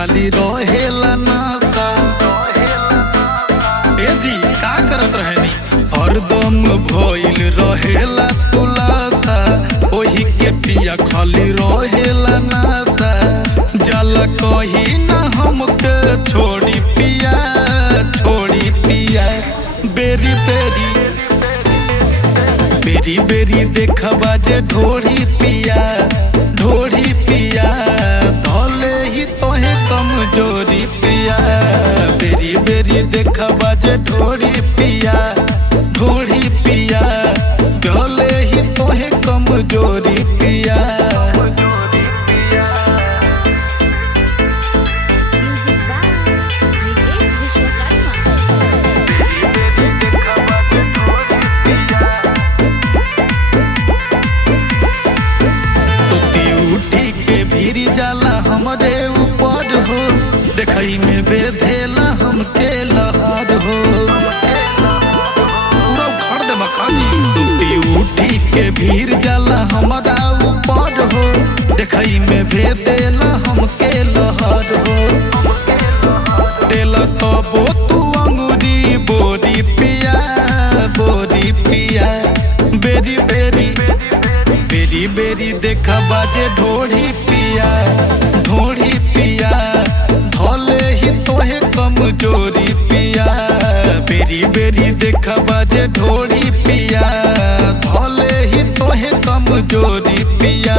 खाली रहेला नासा। ए जी का करत रहेनी हरदम भइल रहेला तुलासा, ओही के पिया खाली रहेला नासा। जल कही ना हमके छोड़ी पिया, छोड़ी पिया। बेरी बेरी बेरी बेरी देखबा जे ढोड़ी पिया, ढोड़ी पिया। धोले ही तोहे कमजोरी पिया। बेरी बेरी देखबा जे ढोड़ी पिया, ढोड़ी पिया। धोले ही तोहे कमजोरी पिया। जाला हमरे ऊपर हो, देखई में बेधेला हमके लहर हो। पूरा उखड़ दे मकानी सुती उठी के भीड़ जाला हमारा ऊपर हो, देखई में बेधेला हमके लहर हो। तेला तबो तू अंगूरी बोरी पिया, बोरी पिया। बेरी बेरी बेरी बेरी देखबा जे ढोड़ी पिया, ढोड़ी पिया। धोले ही तोहे कमजोरी पिया। बेरी बेरी देखबा जे ढोड़ी पिया, धोले ही तोहे कमजोरी पिया।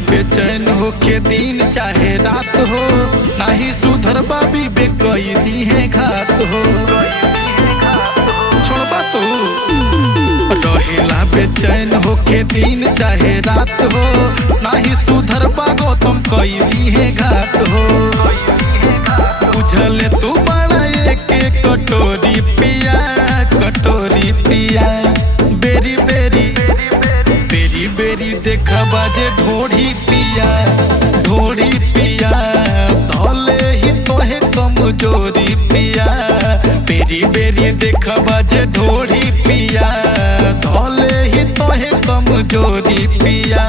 बेचैन हो के दिन चाहे रात हो, नाही सुधर बाबी बेकई दी है घात हो। छोड़बा तो रहेला बेचैन हो के दिन चाहे रात हो, नाही सुधर बागो तुम कई दी है घात हो। बुझले तू बड़ा एक कटोरी पिया, कटोरी पिया। बेरी बेरी बेरी बेरी देखबा जे ढोड़ी पिया, ढोड़ी पिया। धोले ही तोहे कमजोरी पिया। बेरी बेरी देखबा जे ढोड़ी पिया, धोले ही तोहे कमजोरी पिया।